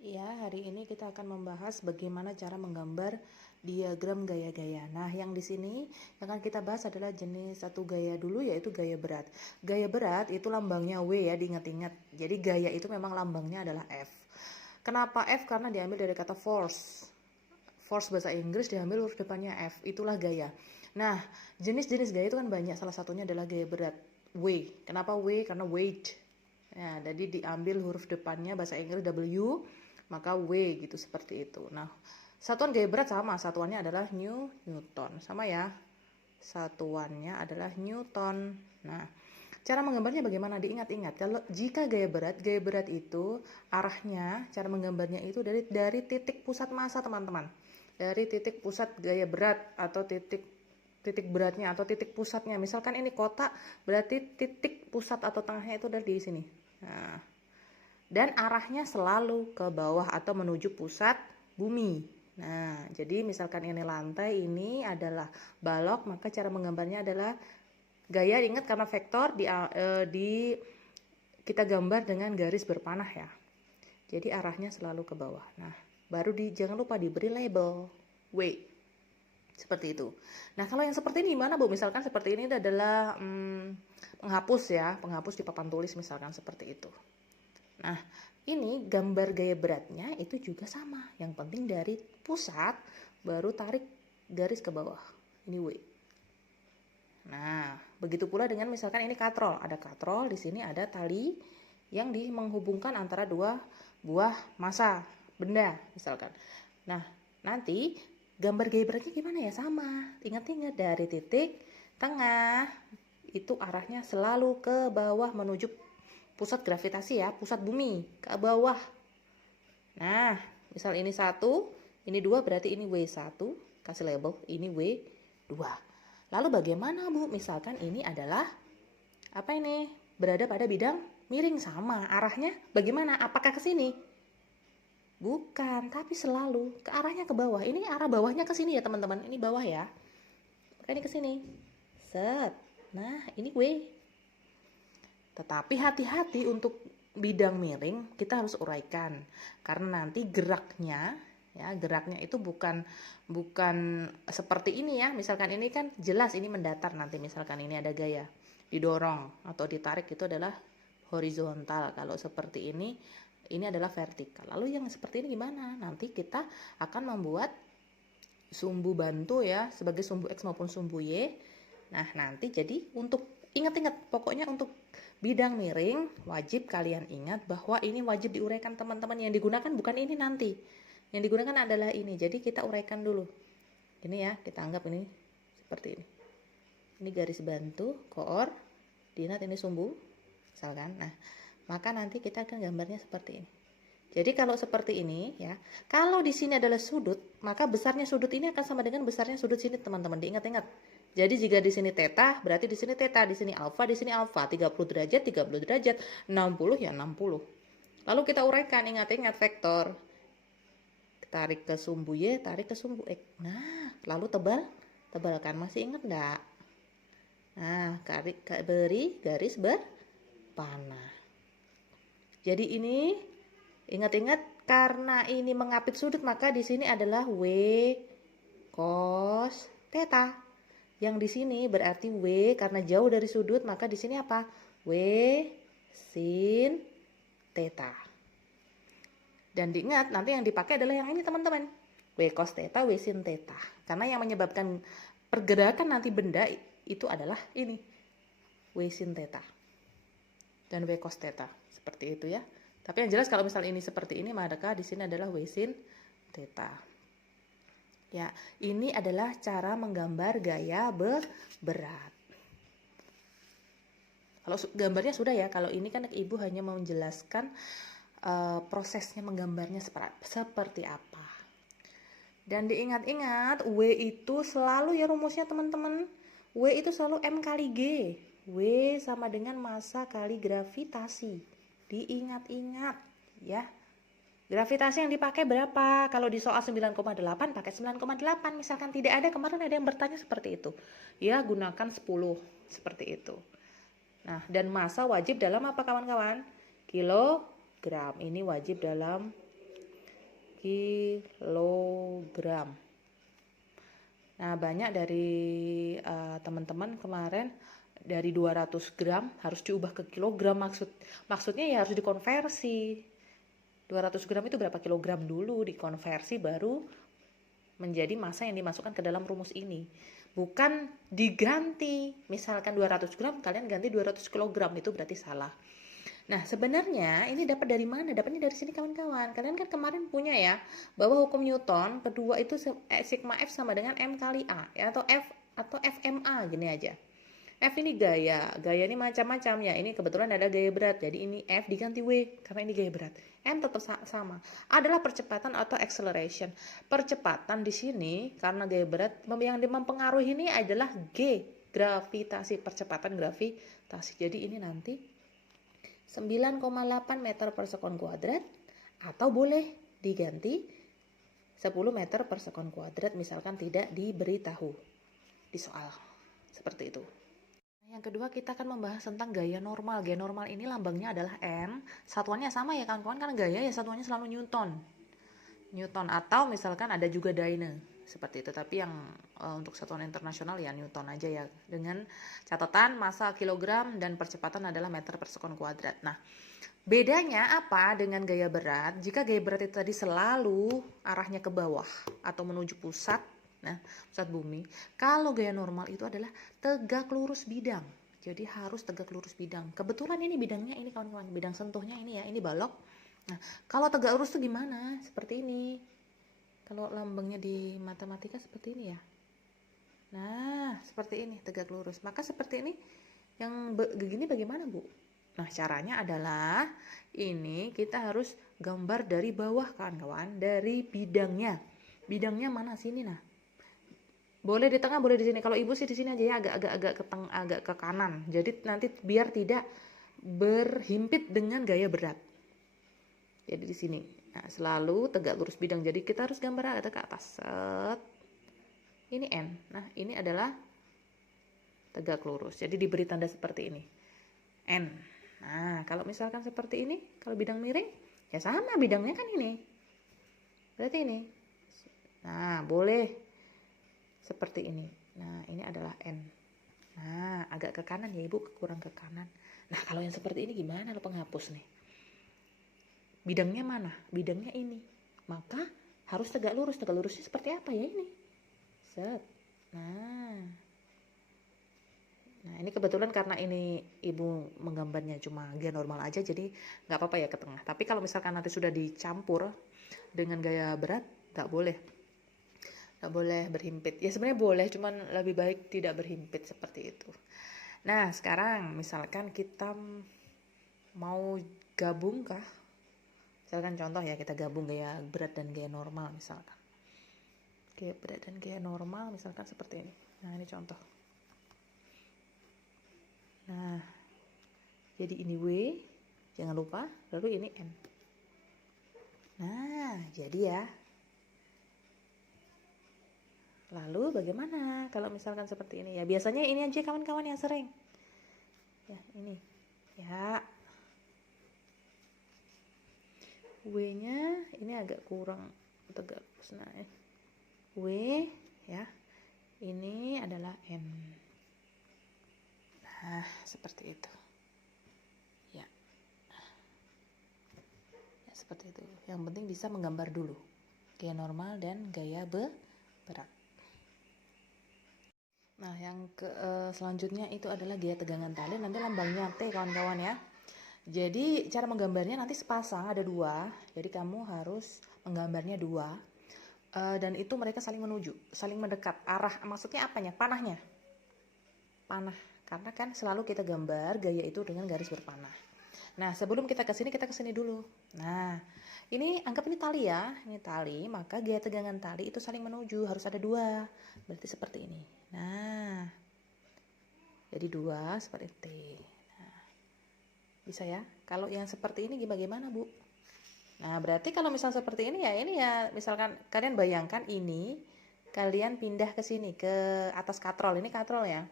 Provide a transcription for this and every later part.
Ya, hari ini kita akan membahas bagaimana cara menggambar diagram gaya-gaya. Nah, yang di sini yang akan kita bahas adalah jenis satu gaya dulu, yaitu gaya berat. Gaya berat itu lambangnya W ya, diingat-ingat. Jadi gaya itu memang lambangnya adalah F. Kenapa F? Karena diambil dari kata force. Force bahasa Inggris diambil huruf depannya F, itulah gaya. Nah, jenis-jenis gaya itu kan banyak, salah satunya adalah gaya berat. W. Kenapa W? Karena weight. Ya, jadi diambil huruf depannya bahasa Inggris W, maka W gitu, seperti itu. Nah, satuan gaya berat sama, satuannya adalah Newton. Sama ya, satuannya adalah Newton. Nah, cara menggambarnya bagaimana? Diingat-ingat, kalau jika gaya berat itu arahnya, cara menggambarnya itu dari titik pusat massa, teman-teman. Dari titik pusat gaya berat atau titik beratnya atau titik pusatnya. Misalkan ini kotak, berarti titik pusat atau tengahnya itu dari di sini. Nah, dan arahnya selalu ke bawah atau menuju pusat bumi. Nah, jadi misalkan ini lantai, ini adalah balok, maka cara menggambarnya adalah gaya, ingat karena vektor di kita gambar dengan garis berpanah ya. Jadi arahnya selalu ke bawah. Nah, baru jangan lupa diberi label W. Seperti itu. Nah, kalau yang seperti ini gimana, Bu? Misalkan seperti ini adalah penghapus ya, penghapus di papan tulis misalkan seperti itu. Nah, ini gambar gaya beratnya itu juga sama. Yang penting dari pusat baru tarik garis ke bawah. Ini W. Nah, begitu pula dengan misalkan ini katrol. Ada katrol, di sini ada tali yang menghubungkan antara dua buah massa benda misalkan. Nah, nanti gambar gaya beratnya gimana ya? Sama. Ingat-ingat dari titik tengah itu arahnya selalu ke bawah menuju pusat gravitasi ya, pusat bumi, ke bawah. Nah, misal ini 1, ini 2, berarti ini W1, kasih label, ini W2. Lalu bagaimana, Bu? Misalkan ini adalah apa ini? Berada pada bidang miring, sama. Arahnya bagaimana? Apakah ke sini? Bukan, tapi selalu ke arahnya ke bawah. Ini arah bawahnya ke sini ya, teman-teman. Ini bawah ya. Maka ini ke sini. Set. Nah, ini W. Tetapi hati-hati untuk bidang miring, kita harus uraikan karena nanti geraknya itu bukan seperti ini ya. Misalkan ini kan jelas ini mendatar, nanti misalkan ini ada gaya didorong atau ditarik, itu adalah horizontal. Kalau seperti ini adalah vertikal. Lalu yang seperti ini gimana? Nanti kita akan membuat sumbu bantu ya, sebagai sumbu X maupun sumbu Y. Nah, nanti jadi untuk ingat-ingat, pokoknya untuk bidang miring wajib kalian ingat bahwa ini wajib diuraikan, teman-teman. Yang digunakan bukan ini nanti. Yang digunakan adalah ini. Jadi kita uraikan dulu. Ini ya, kita anggap ini seperti ini. Ini garis bantu, koordinat, ini sumbu, misalkan. Nah, maka nanti kita akan gambarnya seperti ini. Jadi kalau seperti ini ya, kalau di sini adalah sudut, maka besarnya sudut ini akan sama dengan besarnya sudut sini, teman-teman. Diingat-ingat. Jadi jika di sini theta, berarti di sini theta, di sini alfa, di sini alfa. 30 derajat, 30 derajat, 60 ya 60. Lalu kita uraikan, ingat-ingat vektor. Tarik ke sumbu Y, tarik ke sumbu X. Nah, lalu tebalkan. Masih ingat enggak? Nah, beri garis berpanah. Jadi ini ingat-ingat, karena ini mengapit sudut, maka di sini adalah W cos theta. Yang di sini berarti W karena jauh dari sudut, maka di sini apa? W sin theta. Dan diingat, nanti yang dipakai adalah yang ini, teman-teman. W cos theta, W sin theta. Karena yang menyebabkan pergerakan nanti benda itu adalah ini, W sin theta dan W cos theta. Seperti itu ya. Tapi yang jelas kalau misal ini seperti ini, maka di sini adalah W sin theta. Ya, ini adalah cara menggambar gaya berat. Kalau gambarnya sudah ya, kalau ini kan Ibu hanya mau menjelaskan prosesnya menggambarnya seperti apa. Dan diingat-ingat, W itu selalu ya rumusnya, teman-teman. W itu selalu M kali G. W sama dengan massa kali gravitasi. Diingat-ingat ya. Gravitasi yang dipakai berapa? Kalau di soal 9,8 pakai 9,8. Misalkan tidak ada, kemarin ada yang bertanya seperti itu. Ya, gunakan 10 seperti itu. Nah, dan massa wajib dalam apa, kawan-kawan? Kilogram. Ini wajib dalam kilogram. Nah, banyak dari teman-teman kemarin dari 200 gram harus diubah ke kilogram, maksudnya ya harus dikonversi. 200 gram itu berapa kilogram dulu, dikonversi baru menjadi massa yang dimasukkan ke dalam rumus ini. Bukan diganti, misalkan 200 gram kalian ganti 200 kilogram, itu berarti salah. Nah, sebenarnya ini dapat dari mana? Dapatnya dari sini kawan-kawan. Kalian kan kemarin punya ya, bahwa hukum Newton kedua itu sigma F sama dengan M kali A, ya, atau FMA gini aja. F ini gaya ini macam-macam ya. Ini kebetulan ada gaya berat, jadi ini F diganti W karena ini gaya berat. M tetap sama. Adalah percepatan atau acceleration. Percepatan di sini karena gaya berat yang mempengaruhi ini adalah G, gravitasi, percepatan gravitasi. Jadi ini nanti 9,8 meter per sekon kuadrat, atau boleh diganti 10 meter per sekon kuadrat misalkan tidak diberitahu di soal. Seperti itu. Yang kedua kita akan membahas tentang gaya normal. Gaya normal ini lambangnya adalah N. Satuannya sama ya kawan-kawan, karena gaya ya satuannya selalu Newton. Atau misalkan ada juga Dyne. Seperti itu, tapi yang untuk satuan internasional ya Newton aja ya, dengan catatan massa kilogram dan percepatan adalah meter per sekon kuadrat. Nah, bedanya apa dengan gaya berat? Jika gaya berat itu tadi selalu arahnya ke bawah atau menuju pusat, nah pusat bumi. Kalau gaya normal itu adalah tegak lurus bidang, jadi harus tegak lurus bidang. Kebetulan ini bidangnya ini kawan-kawan, bidang sentuhnya ini ya, ini balok. Nah, kalau tegak lurus itu gimana? Seperti ini. Kalau lambangnya di matematika seperti ini ya. Nah, seperti ini tegak lurus. Maka seperti ini yang begini bagaimana, Bu? Nah, caranya adalah ini kita harus gambar dari bawah kawan-kawan, dari bidangnya. Bidangnya mana sini nah? Boleh di tengah, boleh di sini. Kalau Ibu sih di sini aja ya, agak ke kanan. Jadi nanti biar tidak berhimpit dengan gaya berat. Jadi di sini. Nah, selalu tegak lurus bidang. Jadi kita harus gambar ada ke atas. Set. Ini N. Nah, ini adalah tegak lurus. Jadi diberi tanda seperti ini. N. Nah, kalau misalkan seperti ini, kalau bidang miring, ya sama bidangnya kan ini. Berarti ini. Nah, boleh seperti ini. Nah, ini adalah N. Nah, agak ke kanan ya Ibu, kurang ke kanan. Nah, kalau yang seperti ini gimana lo penghapus nih? Bidangnya mana? Bidangnya ini. Maka harus tegak lurus. Tegak lurusnya seperti apa ya ini? Set. Nah, ini kebetulan karena ini Ibu menggambarnya cuma gaya normal aja, jadi nggak apa-apa ya ke tengah. Tapi kalau misalkan nanti sudah dicampur dengan gaya berat, nggak boleh berhimpit. Ya sebenarnya boleh, cuman lebih baik tidak berhimpit seperti itu. Nah, sekarang misalkan kita mau gabung kah? Misalkan contoh ya, kita gabung gaya berat dan gaya normal misalkan. Gaya berat dan gaya normal misalkan seperti ini. Nah, ini contoh. Nah, jadi ini W, jangan lupa, lalu ini N. Nah, jadi ya. Lalu bagaimana kalau misalkan seperti ini? Ya biasanya ini aja kawan-kawan yang sering. Ya, ini. Ya. W-nya ini agak kurang tegak. Nah, W ya. Ini adalah N. Nah, seperti itu. Ya. Ya, seperti itu. Yang penting bisa menggambar dulu. Gaya normal dan gaya berat. Nah, yang selanjutnya itu adalah gaya tegangan tali. Nanti lambangnya T kawan-kawan ya. Jadi cara menggambarnya nanti sepasang, ada dua. Jadi kamu harus menggambarnya dua. Dan itu mereka saling menuju, saling mendekat. Arah, maksudnya apanya? Panahnya. Panah. Karena kan selalu kita gambar gaya itu dengan garis berpanah. Nah, sebelum kita ke sini dulu. Nah, ini anggap ini tali ya. Ini tali, maka gaya tegangan tali itu saling menuju, harus ada dua. Berarti seperti ini. Nah, jadi dua seperti T. Nah, bisa ya? Kalau yang seperti ini bagaimana, Bu? Nah, berarti kalau misal seperti ini ya misalkan kalian bayangkan ini, kalian pindah ke sini, ke atas katrol. Ini katrol ya.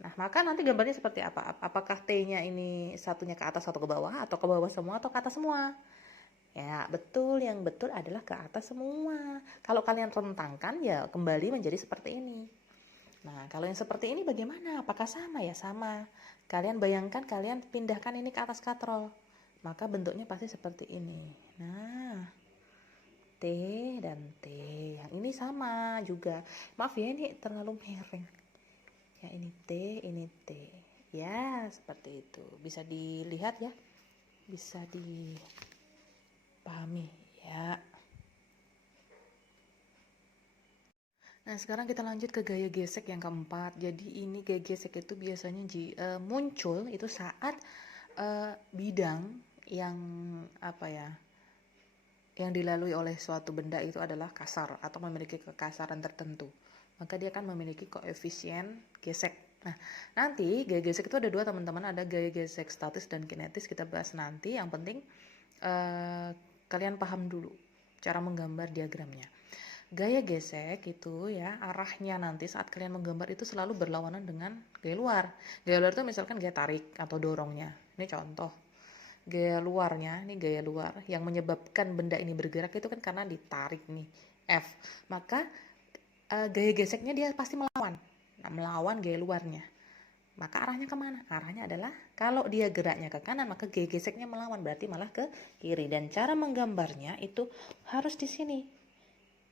Nah, maka nanti gambarnya seperti apa? Apakah T-nya ini satunya ke atas, satu ke bawah, atau ke bawah semua, atau ke atas semua? Ya, betul. Yang betul adalah ke atas semua. Kalau kalian rentangkan, ya kembali menjadi seperti ini. Nah, kalau yang seperti ini bagaimana? Apakah sama? Ya, sama. Kalian bayangkan, kalian pindahkan ini ke atas katrol. Maka bentuknya pasti seperti ini. Nah, T dan T. Yang ini sama juga. Maaf ya, ini terlalu miring. Ya, ini T, ini T. Ya, seperti itu. Bisa dilihat ya. Bisa dipahami ya. Nah, sekarang kita lanjut ke gaya gesek yang keempat. Jadi ini gaya gesek itu biasanya muncul itu saat bidang yang apa ya, yang dilalui oleh suatu benda itu adalah kasar atau memiliki kekasaran tertentu. Maka dia akan memiliki koefisien gesek. Nah, nanti gaya gesek itu ada dua teman-teman, ada gaya gesek statis dan kinetis, kita bahas nanti. Yang penting kalian paham dulu cara menggambar diagramnya. Gaya gesek itu ya, arahnya nanti saat kalian menggambar itu selalu berlawanan dengan gaya luar. Gaya luar itu misalkan gaya tarik atau dorongnya. Ini contoh. Gaya luarnya, ini gaya luar yang menyebabkan benda ini bergerak itu kan karena ditarik nih, F. Maka gaya geseknya dia pasti melawan. Nah, melawan gaya luarnya. Maka arahnya kemana? Arahnya adalah kalau dia geraknya ke kanan, maka gaya geseknya melawan, berarti malah ke kiri. Dan cara menggambarnya itu harus di sini,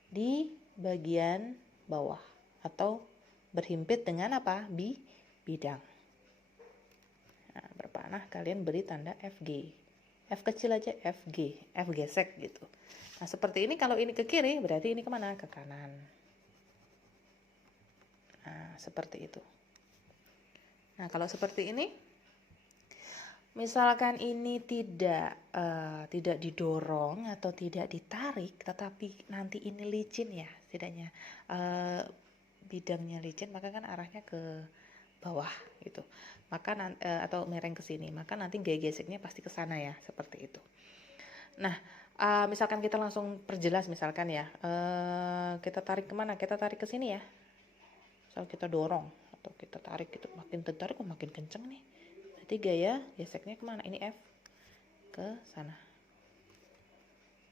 di bagian bawah atau berhimpit dengan apa? Bidang. Nah, berpanah kalian beri tanda FG. F kecil aja FG, F gesek gitu. Nah, seperti ini. Kalau ini ke kiri, berarti ini kemana? Ke kanan. Nah, seperti itu. Nah, kalau seperti ini, misalkan ini tidak didorong atau tidak ditarik, tetapi nanti ini licin ya, setidaknya bidangnya licin, maka kan arahnya ke bawah gitu. Maka atau miring ke sini, maka nanti gaya geseknya pasti ke sana ya, seperti itu. Nah, misalkan kita langsung perjelas, misalkan ya, kita tarik kemana? Kita tarik ke sini ya. Misal kita dorong atau kita tarik, itu makin tertarik makin kenceng nih. Berarti gaya geseknya kemana? Ini F ke sana.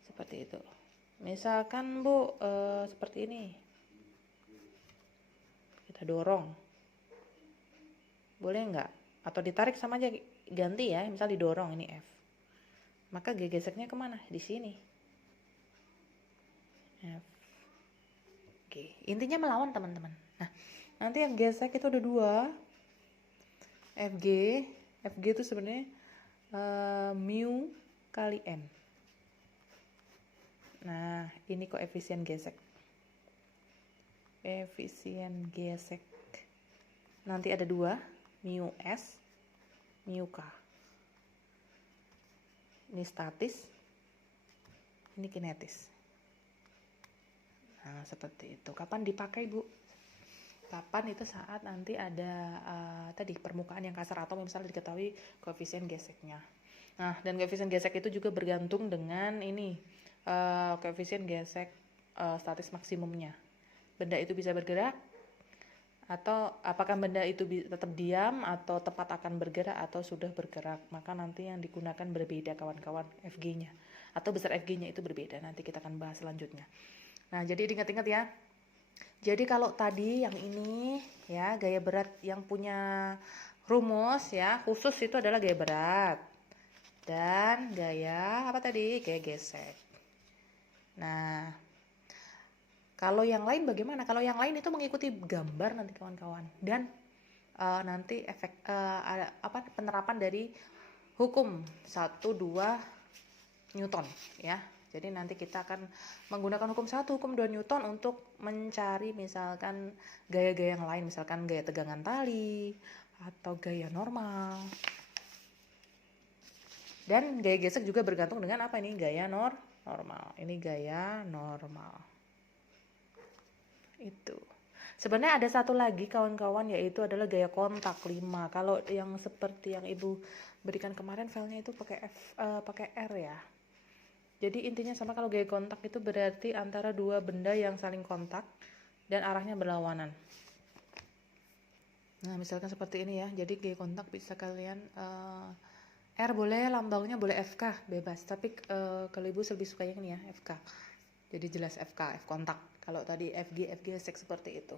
Seperti itu. Misalkan Bu, seperti ini. Kita dorong. Boleh nggak? Atau ditarik sama aja, ganti ya. Misal didorong, ini F. Maka gaya geseknya kemana? Di sini. F. Oke. Intinya melawan teman-teman. Nah, nanti yang gesek itu ada dua. FG. FG itu sebenarnya mu kali N. Nah, ini koefisien gesek. Koefisien gesek. Nanti ada dua, mu S, mu K. Ini statis, ini kinetis. Nah, seperti itu. Kapan dipakai, Bu? Kapan itu saat nanti ada tadi permukaan yang kasar atau misalnya diketahui koefisien geseknya. Nah, dan koefisien gesek itu juga bergantung dengan ini koefisien gesek statis maksimumnya. Benda itu bisa bergerak atau apakah benda itu tetap diam atau tepat akan bergerak atau sudah bergerak. Maka nanti yang digunakan berbeda kawan-kawan, FG-nya atau besar FG-nya itu berbeda. Nanti kita akan bahas selanjutnya. Nah, jadi ingat-ingat ya. Jadi kalau tadi yang ini ya, gaya berat yang punya rumus ya khusus itu adalah gaya berat. Dan gaya apa tadi? Gaya gesek. Nah, kalau yang lain bagaimana? Kalau yang lain itu mengikuti gambar nanti kawan-kawan. Dan nanti efek penerapan dari hukum 1-2 Newton ya. Jadi nanti kita akan menggunakan hukum 1, hukum 2 Newton untuk mencari misalkan gaya-gaya yang lain, misalkan gaya tegangan tali atau gaya normal. Dan gaya gesek juga bergantung dengan apa ini? Gaya normal. Ini gaya normal. Itu. Sebenarnya ada satu lagi kawan-kawan, yaitu adalah gaya kontak 5. Kalau yang seperti yang Ibu berikan kemarin filenya itu pakai R ya. Jadi intinya sama, kalau gaya kontak itu berarti antara dua benda yang saling kontak dan arahnya berlawanan. Nah, misalkan seperti ini ya. Jadi gaya kontak bisa kalian R boleh, lambangnya boleh FK, bebas. Tapi kalau ibu lebih suka yang ini ya, FK. Jadi jelas FK, F kontak. Kalau tadi FG, FG seperti itu.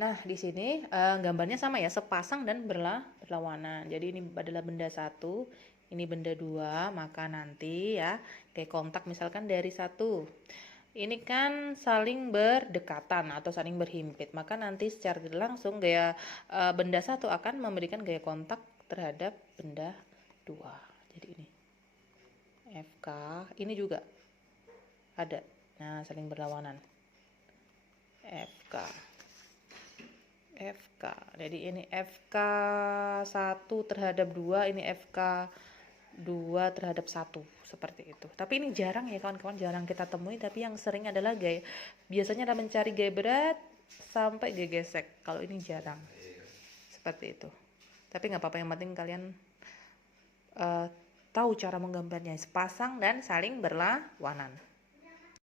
Nah, di sini gambarnya sama ya, sepasang dan berlawanan. Jadi ini adalah benda satu, ini benda dua, maka nanti ya kayak kontak misalkan dari satu. Ini kan saling berdekatan atau saling berhimpit, maka nanti secara tidak langsung gaya benda satu akan memberikan gaya kontak terhadap benda dua. Jadi ini FK, ini juga ada. Nah, saling berlawanan. FK. FK. Jadi ini FK 1 terhadap 2, ini FK 2 terhadap 1, seperti itu. Tapi ini jarang ya kawan-kawan, jarang kita temui, tapi yang sering adalah gaya, biasanya adalah mencari gaya berat sampai gaya gesek. Kalau ini jarang. Seperti itu. Tapi nggak apa-apa, yang penting kalian tahu cara menggambarnya, sepasang dan saling berlawanan.